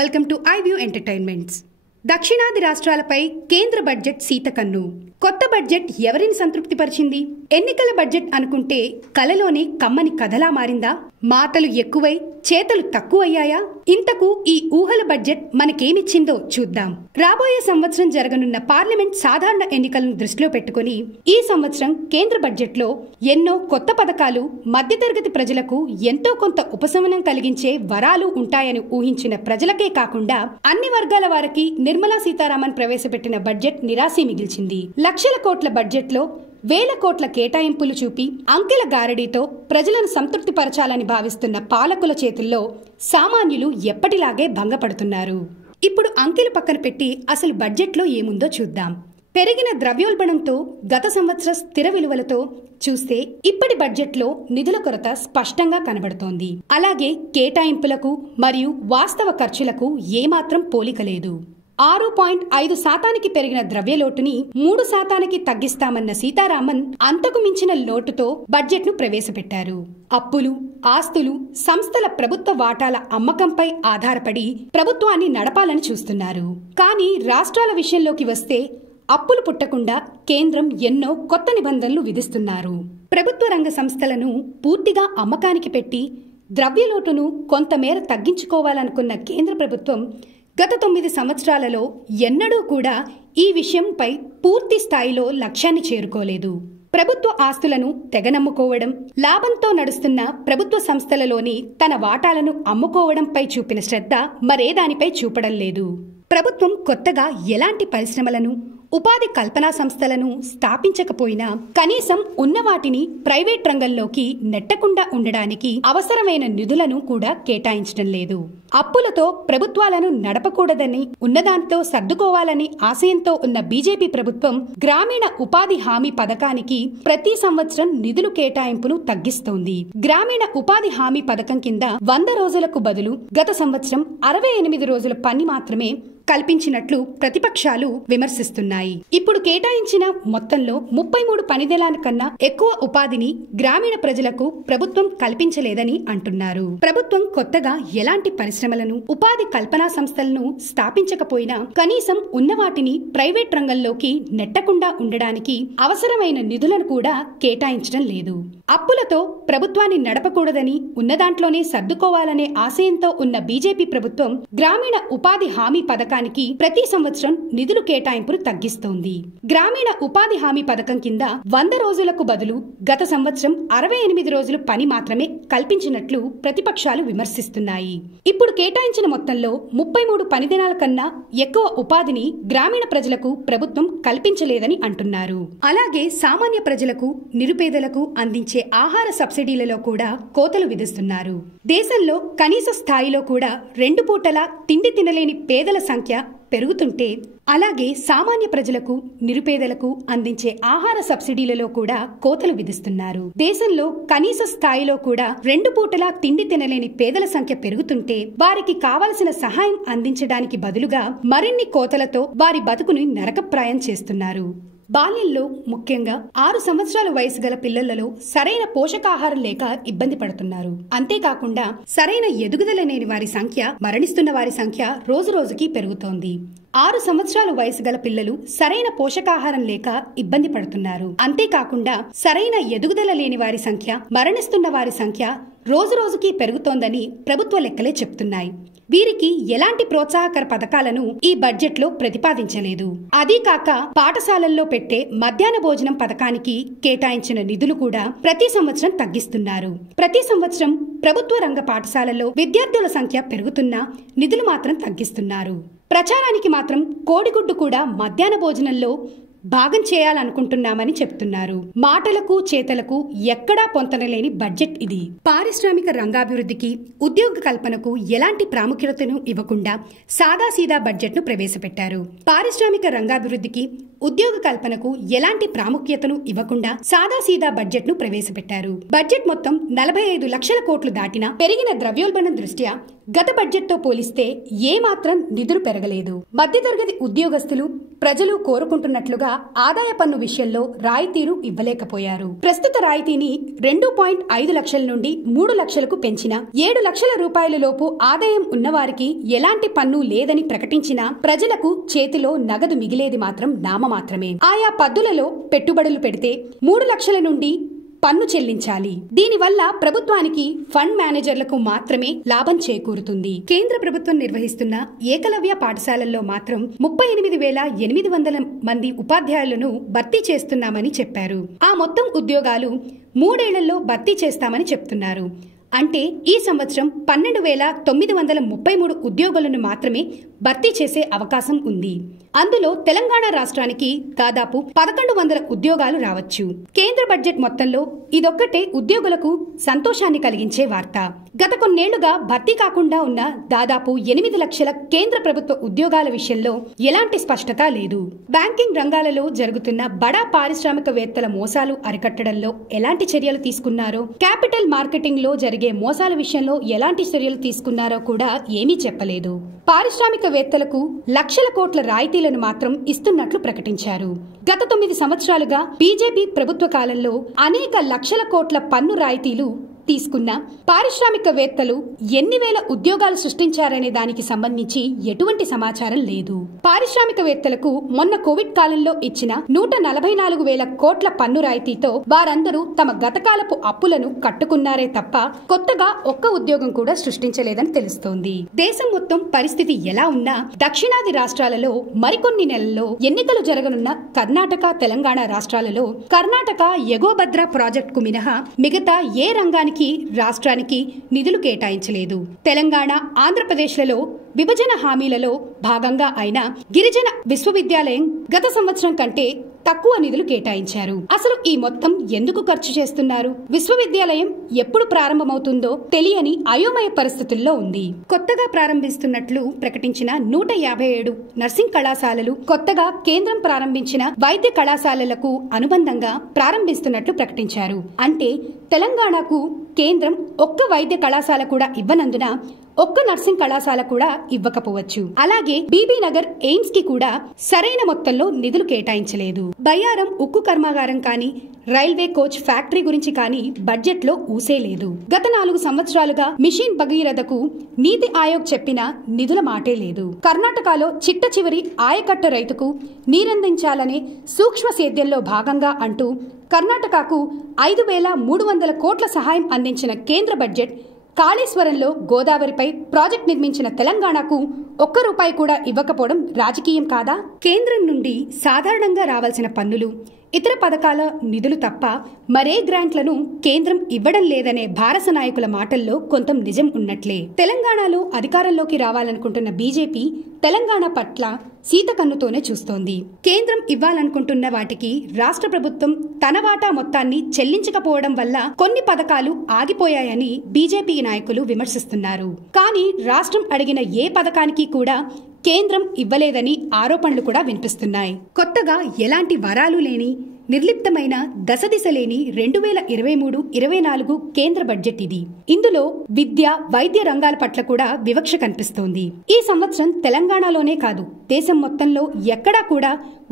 Welcome to iView entertainments. దక్షిణాది రాష్ట్రాలపై కేంద్ర budget సీతకన్ను. కొత్త బడ్జెట్ ఎవరిని సంతృప్తిపరిచింది? ఎన్నికల బడ్జెట్ అనుకుంటే కలలోనే కమ్మని కథలా మారిందా? మాటలు ఎక్కువై చేతలు తక్కువయ్యాయా? ఇంతకు ఈ ఊహల బడ్జెట్ మనకేమిచ్చిందో చూద్దాం. రాబోయే సంవత్సరం జరగనున్న పార్లమెంట్ సాధారణ ఎన్నికలను దృష్టిలో పెట్టుకుని ఈ సంవత్సరం కేంద్ర బడ్జెట్లో ఎన్నో కొత్త పథకాలు, మధ్యతరగతి ప్రజలకు ఎంతో కొంత ఉపశమనం కలిగించే వరాలు ఉంటాయని ఊహించిన ప్రజలకే కాకుండా అన్ని వర్గాల వారికి నిర్మలా సీతారామన్ ప్రవేశపెట్టిన బడ్జెట్ నిరాశే మిగిల్చింది. లక్షల కోట్ల బడ్జెట్లో వేల కోట్ల కేటాయింపులు చూపి అంకెల గారడీతో ప్రజలను సంతృప్తిపరచాలని భావిస్తున్న పాలకుల చేతుల్లో సామాన్యులు ఎప్పటిలాగే భంగపడుతున్నారు. ఇప్పుడు అంకెలు పక్కన పెట్టి అసలు బడ్జెట్లో ఏముందో చూద్దాం. పెరిగిన ద్రవ్యోల్బణంతో, గత సంవత్సర స్థిర విలువలతో చూస్తే ఇప్పటి బడ్జెట్లో నిధుల కొరత స్పష్టంగా కనబడుతోంది. అలాగే కేటాయింపులకు మరియు వాస్తవ ఖర్చులకు ఏమాత్రం పోలిక లేదు. 6.5% పెరిగిన ద్రవ్యలోటుని 3% తగ్గిస్తామన్న సీతారామన్ అంతకు మించిన లోటుతో బడ్జెట్ను ప్రవేశపెట్టారు. అప్పులు, ఆస్తులు, సంస్థల ప్రభుత్వ వాటాల అమ్మకంపై ఆధారపడి ప్రభుత్వాన్ని నడపాలని చూస్తున్నారు. కానీ రాష్ట్రాల విషయంలోకి వస్తే అప్పులు పుట్టకుండా కేంద్రం ఎన్నో కొత్త నిబంధనలు విధిస్తున్నారు. ప్రభుత్వ రంగ సంస్థలను పూర్తిగా అమ్మకానికి పెట్టి ద్రవ్యలోటును కొంతమేర తగ్గించుకోవాలనుకున్న కేంద్ర ప్రభుత్వం గత 9 సంవత్సరాలలో ఎన్నడూ కూడా ఈ విషయంపై పూర్తి స్థాయిలో లక్ష్యాన్ని చేరుకోలేదు. ప్రభుత్వ ఆస్తులను తెగనమ్ముకోవడం, లాభంతో నడుస్తున్న ప్రభుత్వ సంస్థలలోని తన వాటాలను అమ్ముకోవడంపై చూపిన శ్రద్ధ మరేదానిపై చూపడం లేదు. ప్రభుత్వం కొత్తగా ఎలాంటి పరిశ్రమలను, ఉపాధి కల్పనా సంస్థలను స్థాపించకపోయినా కనీసం ఉన్న వాటిని ప్రైవేట్ రంగంలోకి నెట్టకుండా ఉండడానికి అవసరమైన నిధులను కూడా కేటాయించడం లేదు. అప్పులతో ప్రభుత్వాలను నడపకూడదని, ఉన్నదాంతో సర్దుకోవాలని ఆశయంతో ఉన్న బీజేపీ ప్రభుత్వం గ్రామీణ ఉపాధి హామీ పథకానికి ప్రతి సంవత్సరం నిధులు కేటాయింపును తగ్గిస్తోంది. గ్రామీణ ఉపాధి హామీ పథకం కింద 100 రోజులకు బదులు గత సంవత్సరం 68 రోజుల పని మాత్రమే కల్పించినట్లు ప్రతిపక్షాలు విమర్శిస్తున్నాయి. ఇప్పుడు కేటాయించిన మొత్తంలో 33 పని దినాల కన్నా ఎక్కువ ఉపాధిని గ్రామీణ ప్రజలకు ప్రభుత్వం కల్పించలేదని అంటున్నారు. ప్రభుత్వం కొత్తగా ఎలాంటి పరిశ్రమలను, ఉపాధి కల్పనా సంస్థలను స్థాపించకపోయినా కనీసం ఉన్న వాటిని ప్రైవేట్ రంగంలోకి నెట్టకుండా ఉండడానికి అవసరమైన నిధులను కూడా కేటాయించడం లేదు. అప్పులతో ప్రభుత్వాన్ని నడపకూడదని, ఉన్నదాంట్లోనే సర్దుకోవాలనే ఆశయంతో ఉన్న బీజేపీ ప్రభుత్వం గ్రామీణ ఉపాధి హామీ పథకానికి ప్రతి సంవత్సరం నిధులు కేటాయింపులు తగ్గిస్తోంది. గ్రామీణ ఉపాధి హామీ పథకం కింద 100 రోజులకు బదులు గత సంవత్సరం 68 రోజులు పని మాత్రమే కల్పించినట్లు ప్రతిపక్షాలు విమర్శిస్తున్నాయి. ఇప్పుడు కేటాయించిన మొత్తంలో 33 పని దినాల కన్నా ఎక్కువ ఉపాధిని గ్రామీణ ప్రజలకు ప్రభుత్వం కల్పించలేదని అంటున్నారు. అలాగే సామాన్య ప్రజలకు, నిరుపేదలకు అందించే ఆహార సబ్సిడీలలో కూడా కోతలు విధిస్తున్నారు. దేశంలో కనీస స్థాయిలో కూడా 2 పూటల తిండి తినలేని పేదల సంఖ్య పెరుగుతుంటే, అలాగే సామాన్య ప్రజలకు, నిరుపేదలకు అందించే ఆహార సబ్సిడీలలో కూడా కోతలు విధిస్తున్నారు. దేశంలో కనీస స్థాయిలో కూడా 2 పూటలా తిండి తినలేని పేదల సంఖ్య పెరుగుతుంటే వారికి కావలసిన సహాయం అందించడానికి బదులుగా మరిన్ని కోతలతో వారి బతుకుని నరకప్రాయం చేస్తున్నారు. బాల్యంలో ముఖ్యంగా 6 సంవత్సరాల వయసు గల పిల్లలలో సరైన పోషకాహారం లేక ఇబ్బంది పడుతున్నారు. అంతేకాకుండా సరైన ఎదుగుదల లేని వారి సంఖ్య, మరణిస్తున్న వారి సంఖ్య రోజు రోజుకి పెరుగుతోంది. 6 సంవత్సరాల వయసు గల పిల్లలు సరైన పోషకాహారం లేక ఇబ్బంది పడుతున్నారు. అంతేకాకుండా సరైన ఎదుగుదల లేని వారి సంఖ్య, మరణిస్తున్న వారి సంఖ్య రోజు రోజుకి పెరుగుతోందని ప్రభుత్వ లెక్కలే చెప్తున్నాయి. వీరికి ఎలాంటి ప్రోత్సాహకర పథకాలను ఈ బడ్జెట్ లో ప్రతిపాదించలేదు. అదీ కాక పాఠశాలల్లో పెట్టే మధ్యాహ్న భోజనం పథకానికి కేటాయించిన నిధులు కూడా ప్రతి సంవత్సరం తగ్గిస్తున్నారు. ప్రతి సంవత్సరం ప్రభుత్వ రంగ పాఠశాలల్లో విద్యార్థుల సంఖ్య పెరుగుతున్నా నిధులు మాత్రం తగ్గిస్తున్నారు. ప్రచారానికి మాత్రం కోడిగుడ్డు కూడా మధ్యాహ్న భోజనంలో భాగం చేయాలనుకుంటున్నామని చెప్తున్నారు. మాటలకు చేతలకు ఎక్కడా పొంతనలేని బడ్జెట్ ఇది. పారిశ్రామిక రంగాభివృద్ధికి, ఉద్యోగ కల్పనకు ఎలాంటి ప్రాముఖ్యతను ఇవ్వకుండా సాదాసీదా బడ్జెట్ ను ప్రవేశపెట్టారు. పారిశ్రామిక రంగాభివృద్ధికి, ఉద్యోగ కల్పనకు ఎలాంటి ప్రాముఖ్యతను ఇవ్వకుండా సాదాసీదా బడ్జెట్ ను ప్రవేశపెట్టారు. బడ్జెట్ మొత్తం 45 లక్షల కోట్లు దాటినా పెరిగిన ద్రవ్యోల్బణం దృష్ట్యా గత బడ్జెట్తో పోలిస్తే ఏమాత్రం నిధులు పెరగలేదు. మధ్యతరగతి ఉద్యోగస్తులు, ప్రజలు కోరుకుంటున్నట్లుగా ఆదాయ పన్ను విషయంలో రాయితీలు ఇవ్వలేకపోయారు. ప్రస్తుత రాయితీని 2.5 లక్షల నుండి 3 లక్షలకు పెంచిన 7 లక్షల రూపాయల లోపు ఆదాయం ఉన్నవారికి ఎలాంటి పన్ను లేదని ప్రకటించినా ప్రజలకు చేతిలో నగదు మిగిలేది మాత్రం నామమాత్రమే. ఆయా పద్దులలో పెట్టుబడులు పెడితే 3 లక్షల నుండి పన్ను చెల్లించాలి. దీనివల్ల ప్రభుత్వానికి ఫండ్ మేనేజర్లకు మాత్రమే లాభం చేకూరుతుంది. కేంద్ర ప్రభుత్వం నిర్వహిస్తున్న ఏకలవ్య పాఠశాలల్లో మాత్రం 38,800 మంది ఉపాధ్యాయులను భర్తీ చేస్తున్నామని చెప్పారు. ఆ మొత్తం ఉద్యోగాలు 3 ఏళ్లలో భర్తీ చేస్తామని చెప్తున్నారు. అంటే ఈ సంవత్సరం 12,933 ఉద్యోగులను మాత్రమే భర్తీ చేసే అవకాశం ఉంది. అందులో తెలంగాణ రాష్ట్రానికి దాదాపు 1,100 ఉద్యోగాలు రావచ్చు. కేంద్ర బడ్జెట్ మొత్తంలో ఇదొక్కటే ఉద్యోగులకు సంతోషాన్ని కలిగించే వార్త. గత కొన్నేళ్లుగా భర్తీ కాకుండా ఉన్న దాదాపు 8 లక్షల కేంద్ర ప్రభుత్వ ఉద్యోగాల విషయంలో ఎలాంటి స్పష్టత లేదు. బ్యాంకింగ్ రంగాలలో జరుగుతున్న బడా పారిశ్రామికవేత్తల మోసాలు అరికట్టడంలో ఎలాంటి చర్యలు తీసుకున్నారో, క్యాపిటల్ మార్కెటింగ్ లో జరిగే మోసాల విషయంలో ఎలాంటి చర్యలు తీసుకున్నారో కూడా ఏమీ చెప్పలేదు. పారిశ్రామికవేత్తలకు లక్షల కోట్ల రాయితీలను మాత్రం ఇస్తున్నట్లు ప్రకటించారు. గత 9 సంవత్సరాలుగా బీజేపీ ప్రభుత్వ కాలంలో అనేక లక్షల కోట్ల పన్ను రాయితీలు తీసుకున్న పారిశ్రామికవేత్తలు ఎన్ని వేల ఉద్యోగాలు సృష్టించారనే దానికి సంబంధించి ఎటువంటి సమాచారం లేదు. పారిశ్రామికవేత్తలకు మొన్న కోవిడ్ కాలంలో ఇచ్చిన 144,000 కోట్ల పన్ను రాయితీతో వారందరూ తమ గతకాలపు అప్పులను కట్టుకున్నారే తప్ప కొత్తగా ఒక్క ఉద్యోగం కూడా సృష్టించలేదని తెలుస్తోంది. దేశం మొత్తం పరిస్థితి ఎలా ఉన్నా దక్షిణాది రాష్ట్రాలలో మరికొన్ని నెలల్లో ఎన్నికలు జరగనున్న కర్ణాటక, తెలంగాణ రాష్ట్రాలలో కర్ణాటక ఎగోభద్ర ప్రాజెక్టుకు మినహా మిగతా ఏ రంగానికి రాష్ట్రానికి నిధులు కేటాయించలేదు. తెలంగాణ, ఆంధ్రప్రదేశ్లలో విభజన హామీలలో భాగంగా అయిన గిరిజన విశ్వవిద్యాలయం గత సంవత్సరం కంటే తక్కువ నిధులు కేటాయించారు. అసలు ఈ మొత్తం ఎందుకు ఖర్చు చేస్తున్నారు? విశ్వవిద్యాలయం ఎప్పుడు ప్రారంభమవుతుందో తెలియని అయోమయ పరిస్థితుల్లో ఉంది. కొత్తగా ప్రారంభిస్తున్నట్లు ప్రకటించిన 157 నర్సింగ్ కళాశాలలు, కొత్తగా కేంద్రం ప్రారంభించిన వైద్య కళాశాలలకు అనుబంధంగా ప్రారంభిస్తున్నట్లు ప్రకటించారు. అంటే తెలంగాణకు కేంద్రం ఒక్క వైద్య కళాశాల కూడా ఇవ్వనందున ఒక్క నర్సింగ్ కళాశాల కూడా ఇవ్వకపోవచ్చు. అలాగే బీబీ నగర్ ఎయిమ్స్ కి కూడా సరైన మొత్తంలో నిధులు కేటాయించలేదు. బయ్యారం ఉక్కు కర్మాగారం కానీ, రైల్వే కోచ్ ఫ్యాక్టరీ గురించి కానీ బడ్జెట్ లో ఊసేలేదు. గత 4 సంవత్సరాలుగా మిషన్ భగీరథకు నీతి ఆయోగ్ చెప్పిన నిధుల మాటే లేదు. కర్ణాటకలో చిట్ట చివరి ఆయకట్ట రైతుకు నీరందించాలనే సూక్ష్మ సేద్యంలో భాగంగా అంటూ కర్ణాటకకు 5,300 కోట్ల సహాయం అందించిన కేంద్ర బడ్జెట్ కాళేశ్వరంలో గోదావరిపై ప్రాజెక్ట్ నిర్మించిన తెలంగాణకు ₹1 కూడా ఇవ్వకపోవడం రాజకీయం కాదా? కేంద్రం నుండి సాధారణంగా రావాల్సిన పన్నులు, ఇతర పథకాల నిధులు తప్ప మరే గ్రాంట్లను కేంద్రం ఇవ్వడం లేదనే భారత నాయకుల మాటల్లో కొంత నిజం ఉన్నట్లే. తెలంగాణలో అధికారంలోకి రావాలనుకుంటున్న బీజేపీ తెలంగాణ పట్ల సీతకన్నుతోనే చూస్తోంది. కేంద్రం ఇవ్వాలనుకుంటున్న వాటికి రాష్ట్ర ప్రభుత్వం తన వాటా మొత్తాన్ని చెల్లించకపోవడం వల్ల కొన్ని పథకాలు ఆగిపోయాయని బీజేపీ నాయకులు విమర్శిస్తున్నారు. కానీ రాష్ట్రం అడిగిన ఏ పథకానికి కూడా కేంద్రం ఇవ్వలేదని ఆరోపణలు కూడా వినిపిస్తున్నాయి. కొత్తగా ఎలాంటి వరాలు లేని, నిర్లిప్తమైన, దశదిశ లేని 2023-24 కేంద్ర బడ్జెట్ ఇది. ఇందులో విద్య, వైద్య రంగాల పట్ల కూడా వివక్ష కనిపిస్తోంది. ఈ సంవత్సరం తెలంగాణలోనే కాదు, దేశం మొత్తంలో ఎక్కడా కూడా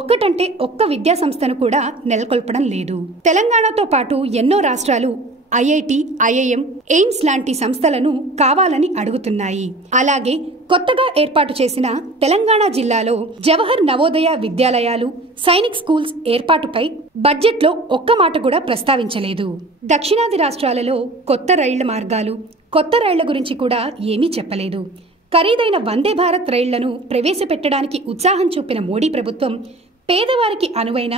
ఒక్కటంటే ఒక్క విద్యా సంస్థను కూడా నెలకొల్పడం లేదు. తెలంగాణతో పాటు ఎన్నో రాష్ట్రాలు ఐఐటి, ఐఐఎం, ఎయిమ్స్ లాంటి సంస్థలను కావాలని అడుగుతున్నాయి. అలాగే కొత్తగా ఏర్పాటు చేసిన తెలంగాణ జిల్లాలో జవహర్ నవోదయ విద్యాలయాలు, సైనిక్ స్కూల్స్ ఏర్పాటుపై బడ్జెట్లో ఒక్క మాట కూడా ప్రస్తావించలేదు. దక్షిణాది రాష్ట్రాలలో కొత్త రైళ్ల మార్గాలు, కొత్త రైళ్ల గురించి కూడా ఏమీ చెప్పలేదు. ఖరీదైన వందే భారత్ రైళ్లను ప్రవేశపెట్టడానికి ఉత్సాహం చూపిన మోడీ ప్రభుత్వం పేదవారికి అనువైన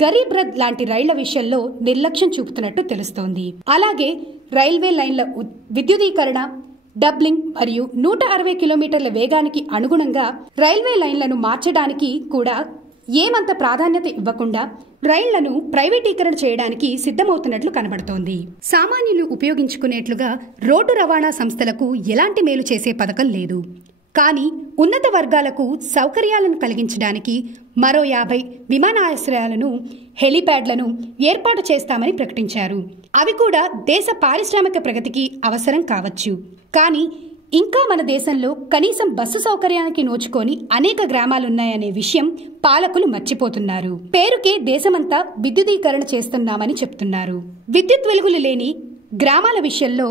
గరీబ్ రథ్ లాంటి రైళ్ల విషయంలో నిర్లక్ష్యం చూపుతున్నట్టు తెలుస్తోంది. అలాగే రైల్వే లైన్ల విద్యుదీకరణ, డబ్లింగ్ మరియు 160 కిలోమీటర్ల వేగానికి అనుగుణంగా రైల్వే లైన్లను మార్చడానికి కూడా ఏమంత ప్రాధాన్యత ఇవ్వకుండా రైళ్లను ప్రైవేటీకరణ చేయడానికి సిద్ధమవుతున్నట్లు కనబడుతోంది. సామాన్యులు ఉపయోగించుకునేట్లుగా రోడ్డు రవాణా సంస్థలకు ఎలాంటి మేలు చేసే పథకం లేదు. కానీ ఉన్నత వర్గాలకు సౌకర్యాలను కలిగించడానికి మరో 50 విమానాశ్రయాలను, హెలిప్యాడ్లను ఏర్పాటు చేస్తామని ప్రకటించారు. అవి కూడా దేశ పారిశ్రామిక ప్రగతికి అవసరం కావచ్చు. కానీ ఇంకా మన దేశంలో కనీసం బస్సు సౌకర్యానికి నోచుకొని అనేక గ్రామాలున్నాయనే విషయం పాలకులు మర్చిపోతున్నారు. పేరుకే దేశమంతా విద్యుదీకరణ చేస్తున్నామని చెప్తున్నారు. విద్యుత్ వెలుగులు లేని గ్రామాల విషయంలో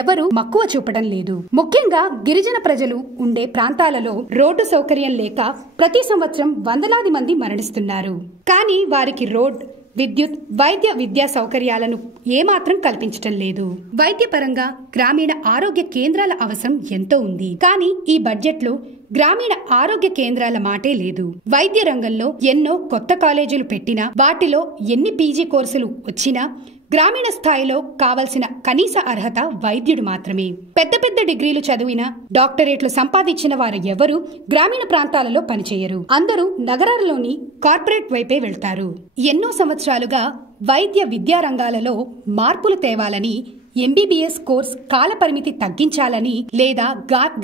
ఎవరు మక్కువ చూపడం లేదు. ముఖ్యంగా గిరిజన ప్రజలు ఉండే ప్రాంతాలలో రోడ్డు సౌకర్యం లేక ప్రతి సంవత్సరం వందలాది మంది మరణిస్తున్నారు. కానీ వారికి రోడ్, విద్యుత్, వైద్య విద్యా సౌకర్యాలను ఏమాత్రం కల్పించటం లేదు. వైద్యపరంగా గ్రామీణ ఆరోగ్య కేంద్రాల అవసరం ఎంతో ఉంది. కానీ ఈ బడ్జెట్ లో గ్రామీణ ఆరోగ్య కేంద్రాల మాటే లేదు. వైద్య రంగంలో ఎన్నో కొత్త కాలేజీలు పెట్టినా, వాటిలో ఎన్ని పీజీ కోర్సులు వచ్చినా గ్రామీణ స్థాయిలో కావలసిన కనీస అర్హత వైద్యుడు మాత్రమే. పెద్ద పెద్ద డిగ్రీలు చదివిన, డాక్టరేట్లు సంపాదించిన వారు ఎవరు గ్రామీణ ప్రాంతాలలో పనిచేయరు. అందరూ నగరాల్లోని కార్పొరేట్ వైపే వెళ్తారు. ఎన్నో సంవత్సరాలుగా వైద్య విద్యా రంగాలలో మార్పులు తేవాలని, ఎంబీబీఎస్ కోర్స్ కాలపరిమితి తగ్గించాలని, లేదా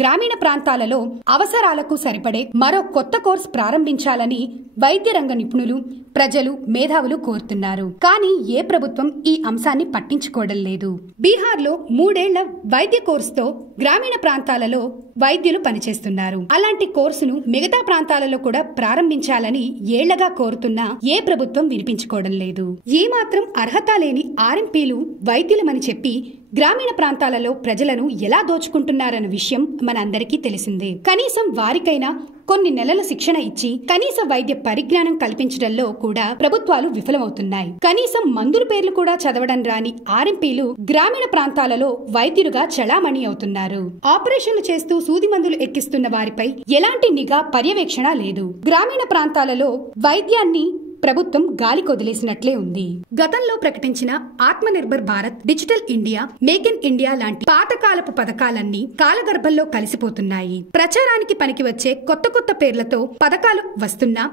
గ్రామీణ ప్రాంతాలలో అవసరాలకు సరిపడే మరో కొత్త కోర్స్ ప్రారంభించాలని వైద్య రంగ నిపుణులు, ప్రజలు, మేధావులు కోరుతున్నారు. కానీ ఏ ప్రభుత్వం ఈ అంశాన్ని పట్టించుకోవడం లేదు. బీహార్లో 3 ఏళ్ల వైద్య కోర్సుతో గ్రామీణ ప్రాంతాలలో వైద్యులు పనిచేస్తున్నారు. అలాంటి కోర్సును మిగతా ప్రాంతాలలో కూడా ప్రారంభించాలని ఏళ్లగా కోరుతున్నా ఏ ప్రభుత్వం వినిపించుకోవడం లేదు. ఏమాత్రం అర్హత లేని ఆర్ఎంపీలు వైద్యులమని చెప్పి గ్రామీణ ప్రాంతాలలో ప్రజలను ఎలా దోచుకుంటున్నారన్న విషయం మనందరికీ తెలిసిందే. కనీసం వారికైనా కొన్ని నెలల శిక్షణ ఇచ్చి కనీస వైద్య పరిజ్ఞానం కల్పించడంలో కూడా ప్రభుత్వాలు విఫలమవుతున్నాయి. కనీసం మందుల పేర్లు కూడా చదవడం రాని ఆర్ఎంపీలు గ్రామీణ ప్రాంతాలలో వైద్యులుగా చలామణి అవుతున్నారు. ఆపరేషన్లు చేస్తూ సూది మందులు ఎక్కిస్తున్న వారిపై ఎలాంటి నిఘా, పర్యవేక్షణ లేదు. గ్రామీణ ప్రాంతాలలో వైద్యాన్ని ప్రభుత్వం గాలి కొదిలేసినట్లే ఉంది. గతంలో ప్రకటించిన Atmanirbhar Bharat, digital India, make in India లాంటి పాతకాలపు పథకాలన్నీ కాలగర్భంలో కలిసిపోతున్నాయి. ప్రచారానికి పనికి వచ్చే కొత్త కొత్త పేర్లతో పథకాలు వస్తున్నా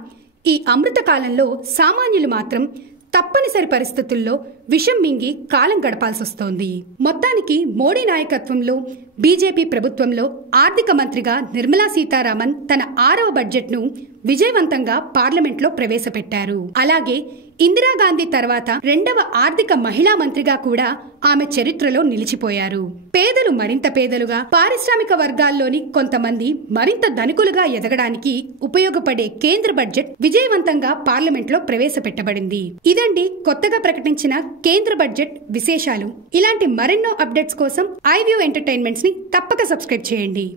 ఈ అమృత కాలంలో సామాన్యులు మాత్రం తప్పనిసరి పరిస్థితుల్లో విషం మింగి కాలం గడపాల్సొస్తోంది. మొత్తానికి మోడీ నాయకత్వంలో బీజేపీ ప్రభుత్వంలో ఆర్థిక మంత్రిగా నిర్మలా సీతారామన్ తన 6వ బడ్జెట్ను విజయవంతంగా పార్లమెంట్లో ప్రవేశపెట్టారు. అలాగే ఇందిరాగాంధీ తర్వాత 2వ ఆర్థిక మహిళా మంత్రిగా కూడా ఆమె చరిత్రలో నిలిచిపోయారు. పేదలు మరింత పేదలుగా, పారిశ్రామిక వర్గాల్లోని కొంతమంది మరింత ధనికులుగా ఎదగడానికి ఉపయోగపడే కేంద్ర బడ్జెట్ విజయవంతంగా పార్లమెంట్లో ప్రవేశపెట్టబడింది. ఇదండి కొత్తగా ప్రకటించిన కేంద్ర బడ్జెట్ విశేషాలు. ఇలాంటి మరెన్నో అప్డేట్స్ కోసం ఐవ్యూ ఎంటర్టైన్మెంట్స్ ని తప్పక సబ్స్క్రైబ్ చేయండి.